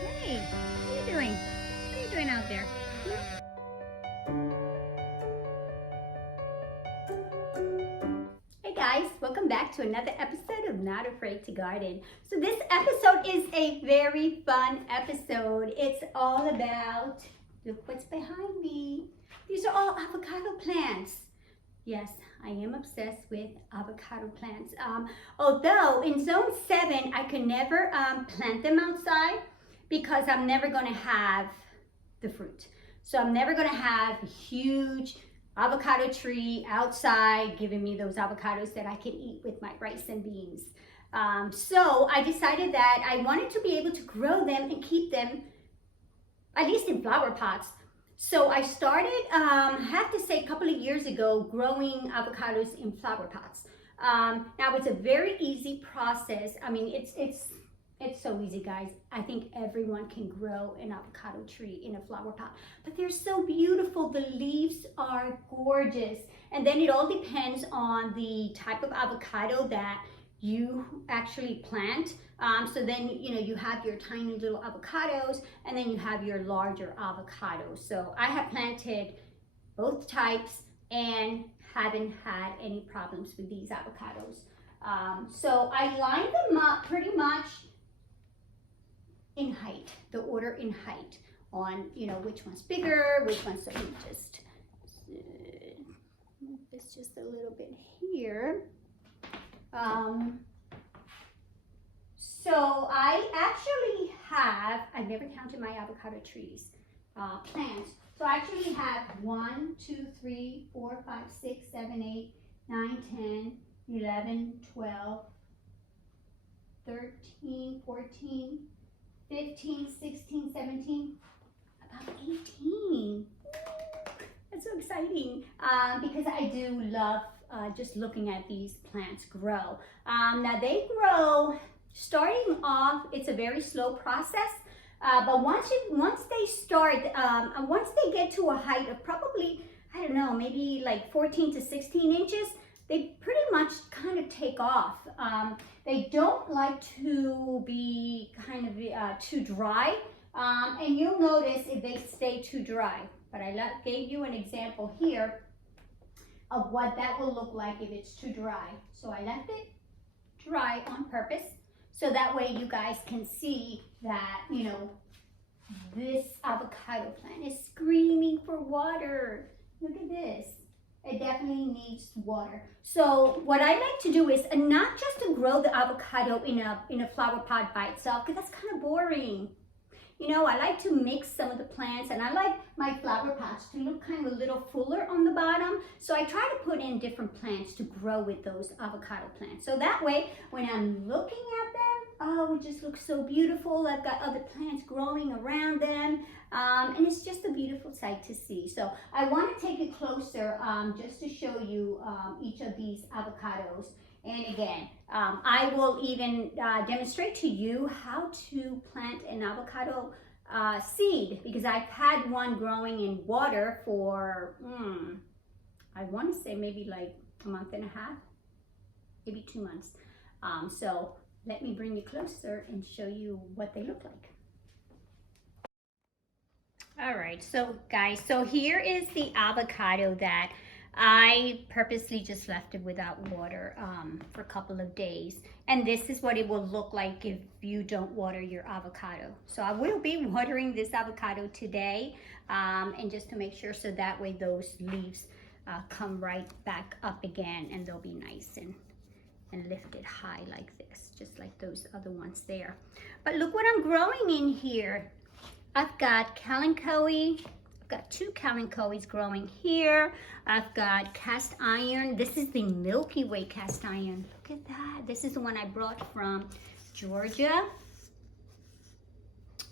Hey, what are you doing? What are you doing out there? Hey guys, welcome back to another episode of Not Afraid to Garden. So this episode is a very fun episode. It's all about, look what's behind me. These are all avocado plants. Yes, I am obsessed with avocado plants. Although in zone 7, I could never plant them outside because I'm never gonna have the fruit. So I'm never gonna have a huge avocado tree outside giving me those avocados that I can eat with my rice and beans. So I decided that I wanted to be able to grow them and keep them at least in flower pots. So I started, I have to say a couple of years ago, growing avocados in flower pots. Now it's a very easy process. I mean, it's so easy, guys. I think everyone can grow an avocado tree in a flower pot, but they're so beautiful. The leaves are gorgeous. And then it all depends on the type of avocado that you actually plant. So then, you have your tiny little avocados and then you have your larger avocados. So I have planted both types and haven't had any problems with these avocados. So I line them up pretty much in height, the order in height on, which one's bigger, which one's, so you just, it's just a little bit here. So I actually have, I've never counted my avocado trees, plants. So I actually have 1, 2, 3, 4, 5, 6, 7, 8, 9, 10, 11, 12, 13, 14, 15, 16, 17, about 18. That's so exciting because I do love just looking at these plants grow. Now they grow, starting off, it's a very slow process, but once they start, once they get to a height of probably, I don't know, maybe like 14 to 16 inches, they pretty much kind of take off. They don't like to be kind of too dry, and you'll notice if they stay too dry. But I gave you an example here of what that will look like if it's too dry. So I left it dry on purpose, so that way you guys can see that, this avocado plant is screaming for water. Look at this. It definitely needs water. So what I like to do is not just to grow the avocado in a flower pot by itself, because that's kind of boring. I like to mix some of the plants, and I like my flower pots to look kind of a little fuller on the bottom. So I try to put in different plants to grow with those avocado plants. So that way, when I'm looking at them, oh, it just looks so beautiful. I've got other plants growing around them, and it's just a beautiful sight to see. So I want to take it closer just to show you each of these avocados. And again, I will even demonstrate to you how to plant an avocado seed, because I've had one growing in water for, I want to say maybe like a month and a half, maybe 2 months. So let me bring you closer and show you what they look like. All right, so guys, so here is the avocado that I purposely just left it without water for a couple of days. And this is what it will look like if you don't water your avocado. So I will be watering this avocado today, and just to make sure, so that way those leaves come right back up again, and they'll be nice and lifted high like this, just like those other ones there. But look what I'm growing in here. I've got kalanchoe. Got 2 kalanchoes growing here. I've got cast iron. This is the Milky Way cast iron. Look at that. This is the one I brought from Georgia.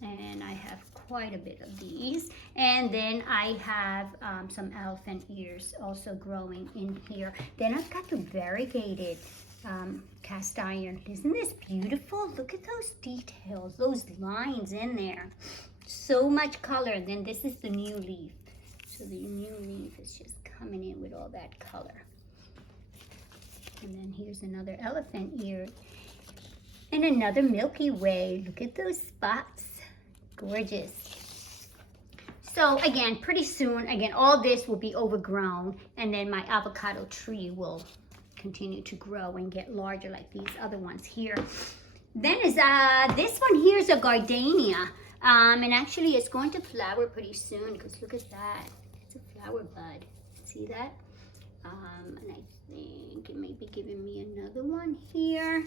And I have quite a bit of these. And then I have some elephant ears also growing in here. Then I've got the variegated cast iron. Isn't this beautiful? Look at those details, those lines in there. So much color. Then this is the new leaf. So the new leaf is just coming in with all that color. And then here's another elephant ear and another Milky Way. Look at those spots. Gorgeous. So again, pretty soon, again, all this will be overgrown, and then my avocado tree will continue to grow and get larger like these other ones here. Then is this one here is a Gardenia, and actually it's going to flower pretty soon, because look at that, it's a flower bud. See that? And I think it may be giving me another one here.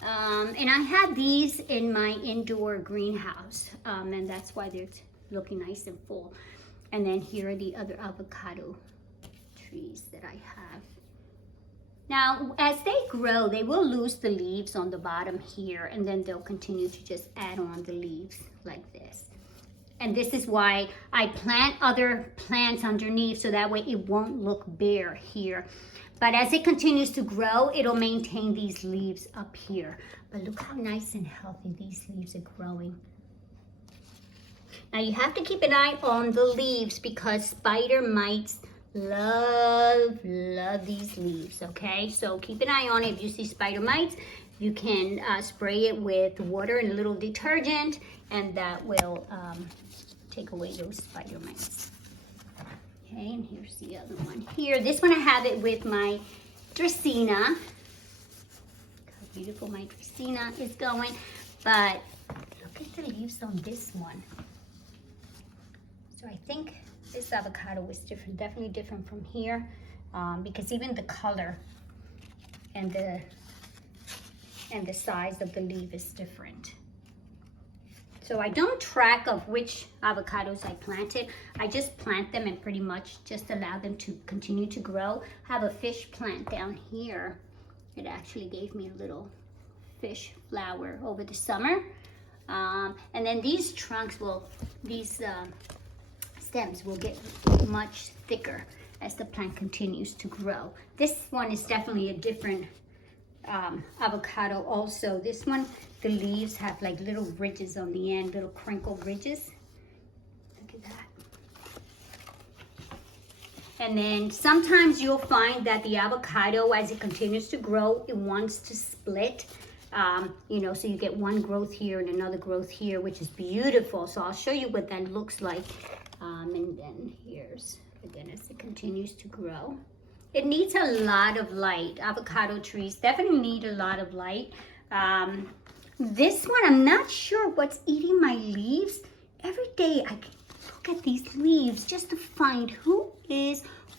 And I have these in my indoor greenhouse, and that's why they're looking nice and full. And then here are the other avocado trees that I have. Now, as they grow, they will lose the leaves on the bottom here, and then they'll continue to just add on the leaves like this. And this is why I plant other plants underneath, so that way it won't look bare here. But as it continues to grow, it'll maintain these leaves up here. But look how nice and healthy these leaves are growing. Now you have to keep an eye on the leaves, because spider mites love these leaves, okay? So keep an eye on it. If you see spider mites, you can spray it with water and a little detergent, and that will take away those spider mites. Okay, and here's the other one here. This one I have it with my Dracaena. Look how beautiful my Dracaena is going. But look at the leaves on this one. So I think this avocado was different, definitely different from here, because even the color and the size of the leaf is different. So I don't track of which avocados I planted. I just plant them and pretty much just allow them to continue to grow. I have a fish plant down here. It actually gave me a little fish flower over the summer. And then these trunks these stems will get much thicker as the plant continues to grow. This one is definitely a different avocado also. This one, the leaves have like little ridges on the end, little crinkle ridges. Look at that. And then sometimes you'll find that the avocado, as it continues to grow, it wants to split. You know, so you get one growth here and another growth here, which is beautiful. So I'll show you what that looks like. And then here's, again, as it continues to grow. It needs a lot of light. Avocado trees definitely need a lot of light. This one, I'm not sure what's eating my leaves. Every day I look at these leaves just to find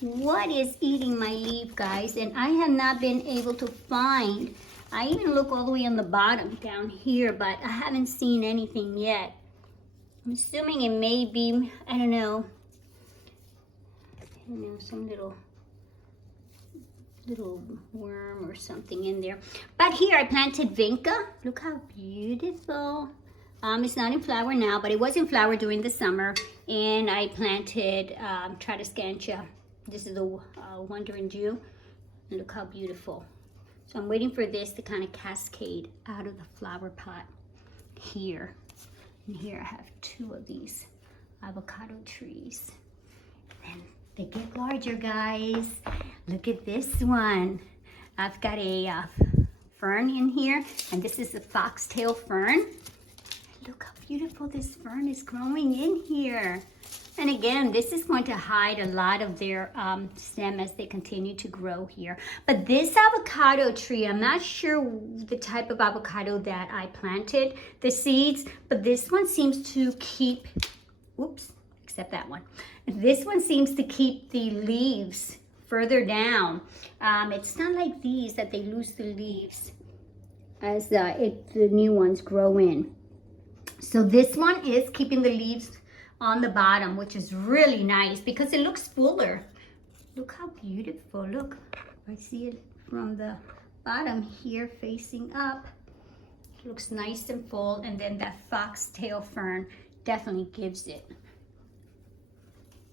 what is eating my leaf, guys. And I have not been able to find. I even look all the way on the bottom down here, but I haven't seen anything yet. I'm assuming it may be, I don't know, some little worm or something in there. But here I planted Vinca. Look how beautiful. It's not in flower now, but it was in flower during the summer. And I planted Tradescantia. This is the Wandering Jew. And look how beautiful. So I'm waiting for this to kind of cascade out of the flower pot here. And here I have 2 of these avocado trees. And they get larger, guys. Look at this one. I've got a fern in here, and this is a Foxtail Fern. Look how beautiful this fern is growing in here. And again, this is going to hide a lot of their stem as they continue to grow here. But this avocado tree, I'm not sure the type of avocado that I planted, the seeds, but this one seems to keep, oops, except that one. This one seems to keep the leaves further down. It's not like these that they lose the leaves as the new ones grow in. So this one is keeping the leaves on the bottom, which is really nice because it looks fuller. Look how beautiful. Look, I see it from the bottom here facing up. It looks nice and full, and then that Foxtail Fern definitely gives it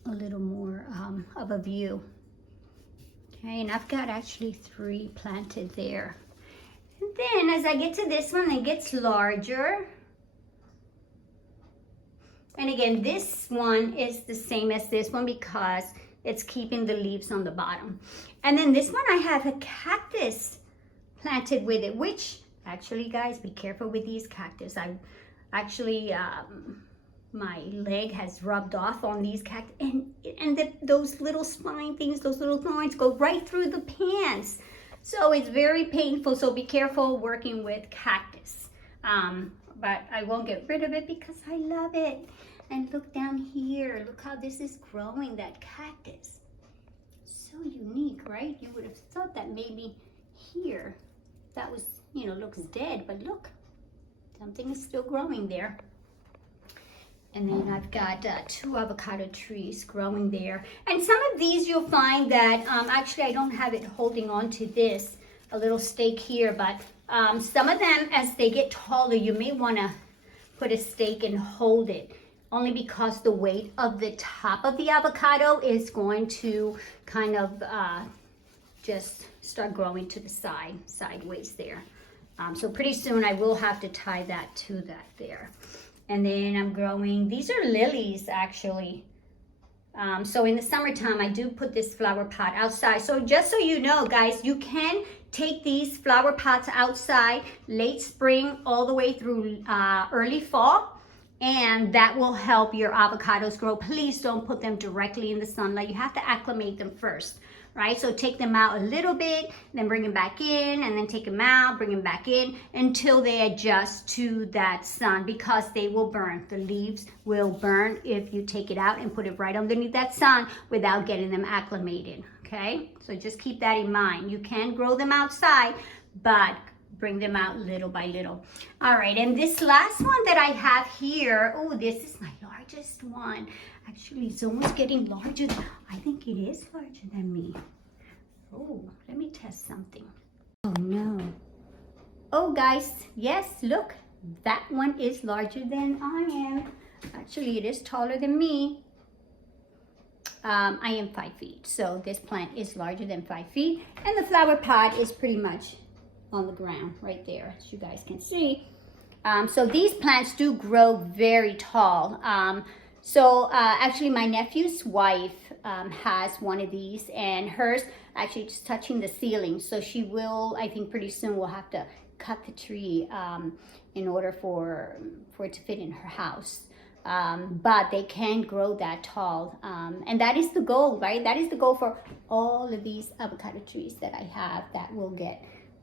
a little more of a view. Okay, and I've got actually 3 planted there. And then as I get to this one, it gets larger. And again, this one is the same as this one because it's keeping the leaves on the bottom. And then this one, I have a cactus planted with it, which actually, guys, be careful with these cactus. I actually my leg has rubbed off on these cactus, and those little spine things, those little thorns go right through the pants. So it's very painful, so be careful working with cactus. But I won't get rid of it because I love it. And look down here, look how this is growing, that cactus. So unique, right? You would have thought that maybe here, that was, you know, looks dead, but look, something is still growing there. And then I've got 2 avocado trees growing there. And some of these you'll find that, actually I don't have it holding on to this, a little stake here, but some of them, as they get taller, you may want to put a stake and hold it, only because the weight of the top of the avocado is going to kind of just start growing to the sideways there. So pretty soon I will have to tie that to that there. And then I'm growing, these are lilies actually. So in the summertime, I do put this flower pot outside. So just so you know, guys, you can take these flower pots outside late spring all the way through early fall, and that will help your avocados grow. Please don't put them directly in the sunlight. You have to acclimate them first, right? So take them out a little bit, then bring them back in, and then take them out, bring them back in until they adjust to that sun, because they will burn. The leaves will burn if you take it out and put it right underneath that sun without getting them acclimated, okay? So just keep that in mind. You can grow them outside, but bring them out little by little. All right, and this last one that I have here, oh, this is my largest one. Actually, it's almost getting larger. I think it is larger than me. Oh, let me test something. Oh no. Oh guys, yes, look, that one is larger than I am. Actually, it is taller than me. I am 5 feet, so this plant is larger than 5 feet, and the flower pot is pretty much on the ground right there, as you guys can see. So these plants do grow very tall. Actually my nephew's wife has one of these, and hers actually just touching the ceiling. So she will, I think pretty soon we'll have to cut the tree in order for it to fit in her house. But they can grow that tall. And that is the goal, right? That is the goal for all of these avocado trees that I have, that will get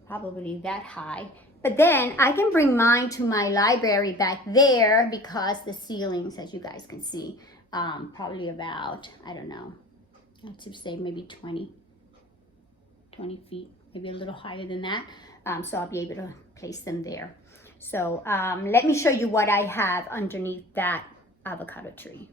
probably that high. But then I can bring mine to my library back there, because the ceilings, as you guys can see, probably about, I don't know, I'd say maybe 20 feet, maybe a little higher than that. So I'll be able to place them there. So let me show you what I have underneath that avocado tree.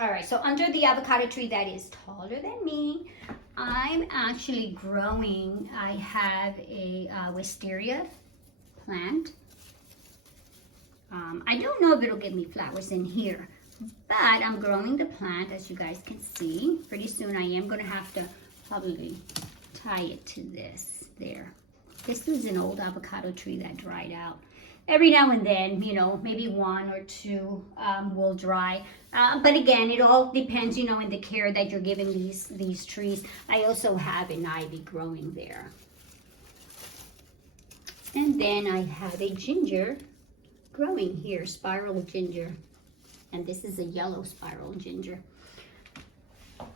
All right, so under the avocado tree that is taller than me, I'm actually growing, I have a wisteria plant. I don't know if it'll give me flowers in here, but I'm growing the plant, as you guys can see. Pretty soon I am going to have to probably tie it to this there. This is an old avocado tree that dried out. Every now and then, you know, maybe 1 or 2 will dry. But again, it all depends, you know, in the care that you're giving these trees. I also have an ivy growing there. And then I have a ginger growing here, spiral ginger. And this is a yellow spiral ginger.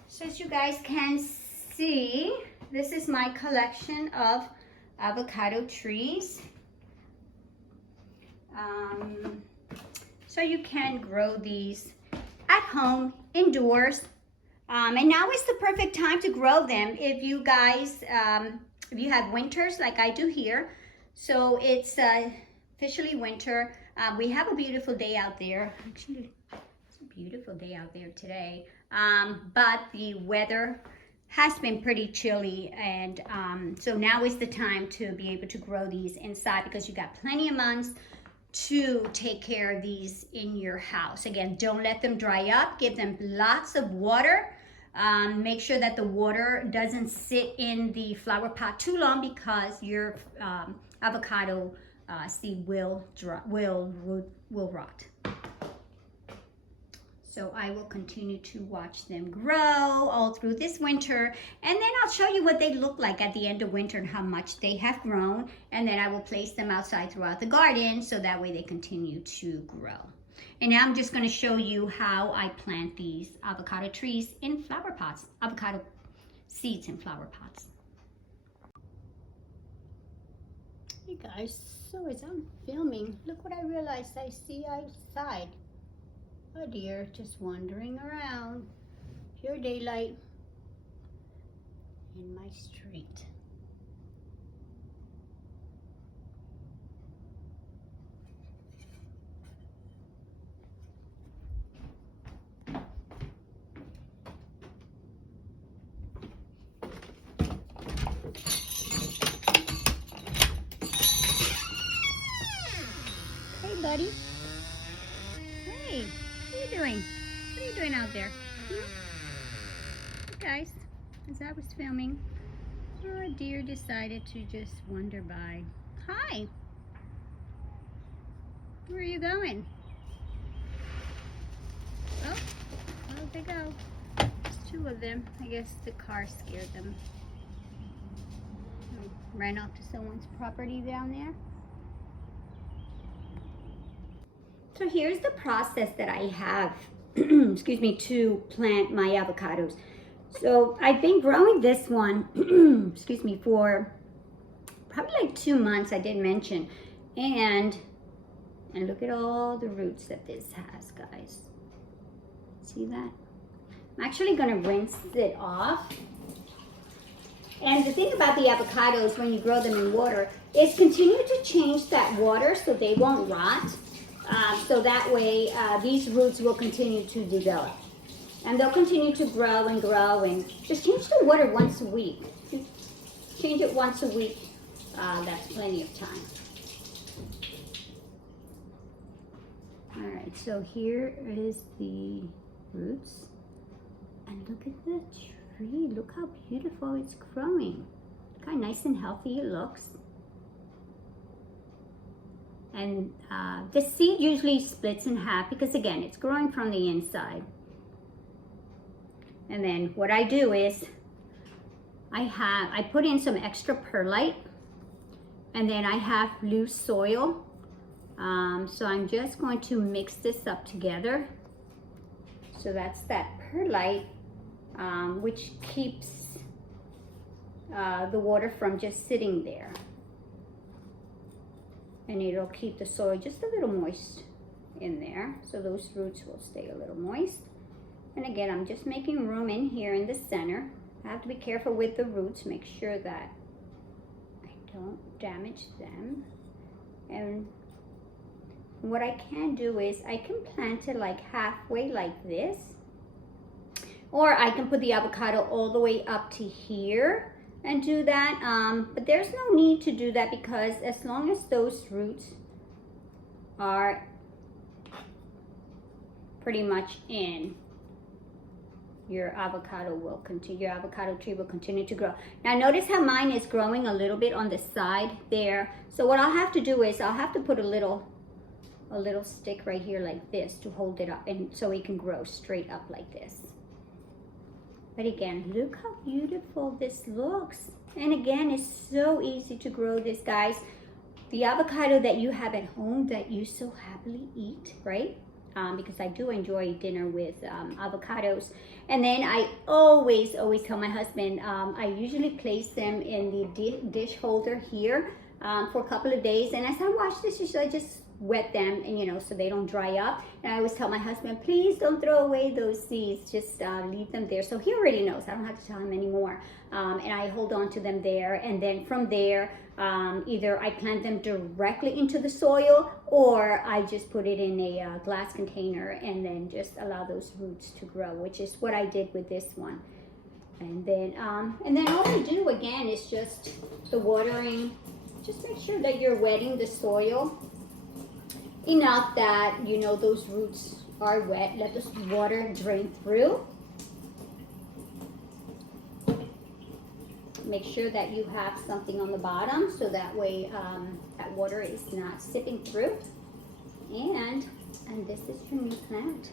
So as you guys can see, this is my collection of avocado trees. So you can grow these at home, indoors. And now is the perfect time to grow them if you guys, if you have winters like I do here. So it's officially winter. We have a beautiful day out there. Actually, it's a beautiful day out there today. But the weather has been pretty chilly, and so now is the time to be able to grow these inside, because you got plenty of months to take care of these in your house. Again, don't let them dry up. Give them lots of water. Make sure that the water doesn't sit in the flower pot too long, because your avocado seed will rot. So I will continue to watch them grow all through this winter, and then I'll show you what they look like at the end of winter and how much they have grown, and then I will place them outside throughout the garden so that way they continue to grow. And now I'm just going to show you how I plant these avocado trees in flower pots, avocado seeds in flower pots. Hey guys, so as I'm filming, look what I realized I see outside. A deer just wandering around. Pure daylight in my street. Hey buddy. Hey. What are you doing? What are you doing out there? Hey guys, as I was filming, a deer decided to just wander by. Hi! Where are you going? Oh, where'd they go? There's two of them. I guess the car scared them. Ran off to someone's property down there. So here's the process that I have, excuse me, to plant my avocados. So I've been growing this one, excuse me, for probably like 2 months, I did mention. And look at all the roots that this has, guys. See that? I'm actually gonna rinse it off. And the thing about the avocados when you grow them in water is continue to change that water so they won't rot. So that way these roots will continue to develop. And they'll continue to grow and just change the water once a week. Change it once a week, that's plenty of time. All right, so here is the roots. And look at the tree, look how beautiful it's growing. Look how nice and healthy it looks. And the seed usually splits in half because again, it's growing from the inside. And then what I do is I put in some extra perlite, and then I have loose soil. So I'm just going to mix this up together. So that's that perlite, which keeps the water from just sitting there. And it'll keep the soil just a little moist in there. So those roots will stay a little moist. And again, I'm just making room in here in the center. I have to be careful with the roots, make sure that I don't damage them. And what I can do is I can plant it like halfway like this. Or I can put the avocado all the way up to here and do that, but there's no need to do that because as long as those roots are pretty much in, your avocado tree will continue to grow. Now notice how mine is growing a little bit on the side there. So what I'll have to do is I'll have to put a little stick right here like this to hold it up, and so it can grow straight up like this. But again, look how beautiful this looks. And again, it's so easy to grow this, guys. The avocado that you have at home that you so happily eat, right? Because I do enjoy dinner with avocados. And then I always tell my husband, I usually place them in the dish holder here for a couple of days. And as I wash dishes, I just wet them, and so they don't dry up. And I always tell my husband, please don't throw away those seeds, just leave them there. So he already knows, I don't have to tell him anymore. And I hold on to them there, and then from there either I plant them directly into the soil, or I just put it in a glass container and then just allow those roots to grow, which is what I did with this one. And then all I do again is just the watering. Just make sure that you're wetting the soil enough that those roots are wet. Let the water drain through. Make sure that you have something on the bottom so that way that water is not sipping through. And this is your new plant.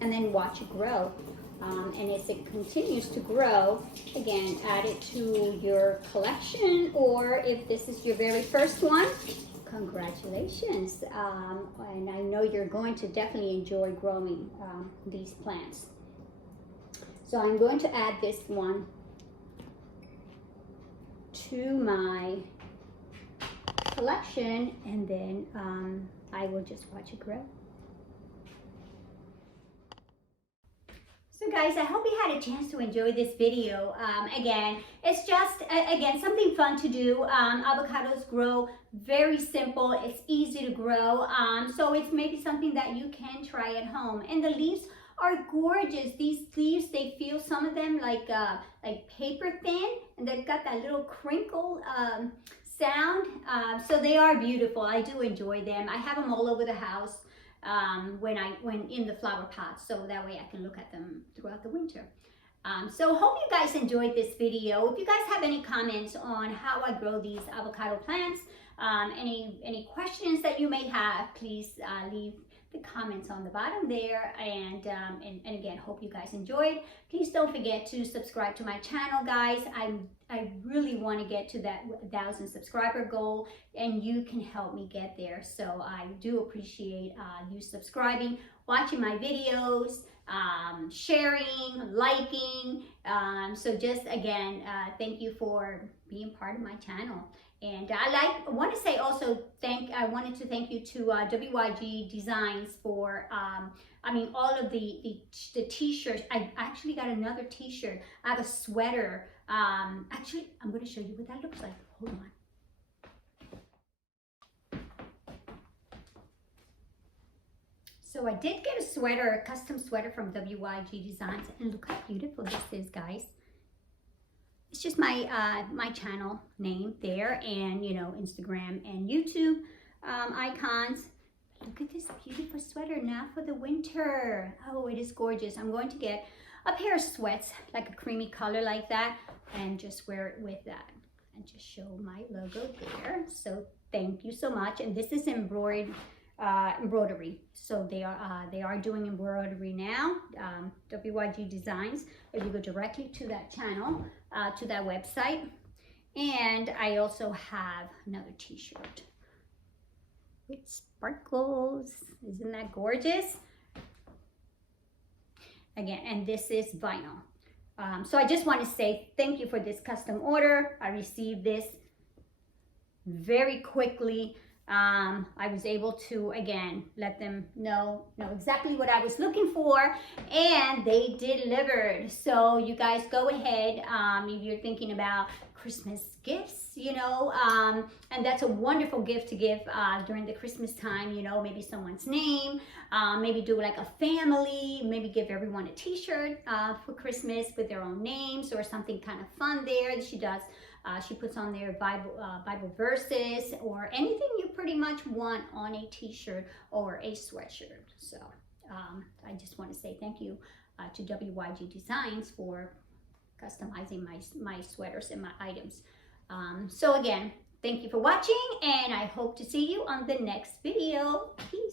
and then watch it grow. And as it continues to grow, again, add it to your collection, or if this is your very first one, congratulations. And I know you're going to definitely enjoy growing these plants. So I'm going to add this one to my collection, and then I will just watch it grow. So guys, I hope you had a chance to enjoy this video. Again, it's just, again, something fun to do. Avocados grow very simple. It's easy to grow. So it's maybe something that you can try at home. And the leaves are gorgeous. These leaves, they feel, some of them like paper thin, and they've got that little crinkle sound. So they are beautiful. I do enjoy them. I have them all over the house. When in the flower pots, so that way I can look at them throughout the winter. So hope you guys enjoyed this video. If you guys have any comments on how I grow these avocado plants, any questions that you may have, please leave the comments on the bottom there. And again, hope you guys enjoyed. Please don't forget to subscribe to my channel, guys. I really want to get to that 1,000 subscriber goal, and you can help me get there. So I do appreciate you subscribing, watching my videos, sharing, liking. So just again, thank you for being part of my channel. And I wanted to thank you to WYG Designs for all of the t-shirts. I actually got another t-shirt. I have a sweater. Actually, I'm going to show you what that looks like. Hold on. So I did get a sweater, a custom sweater from WYG Designs, and look how beautiful this is, guys. It's just my my channel name there, and Instagram and YouTube icons. Look at this beautiful sweater now for the winter. Oh, it is gorgeous. I'm going to get a pair of sweats, like a creamy color like that, and just wear it with that, and just show my logo there. So thank you so much. And this is embroidery. So they are doing embroidery now. WYG Designs. If you go directly to that channel, to that website. And I also have another t-shirt with sparkles. Isn't that gorgeous? Again, and this is vinyl. So I just want to say thank you for this custom order. I received this very quickly. I was able to, again, let them know exactly what I was looking for, and they delivered. So you guys go ahead, if you're thinking about Christmas gifts, and that's a wonderful gift to give during the Christmas time, maybe someone's name, maybe do like a family, maybe give everyone a t-shirt for Christmas with their own names, or something kind of fun there that she does. She puts on their Bible verses, or anything you pretty much want on a t-shirt or a sweatshirt. So I just want to say thank you to WYG Designs for customizing my sweaters and my items. So again, thank you for watching, and I hope to see you on the next video. Peace.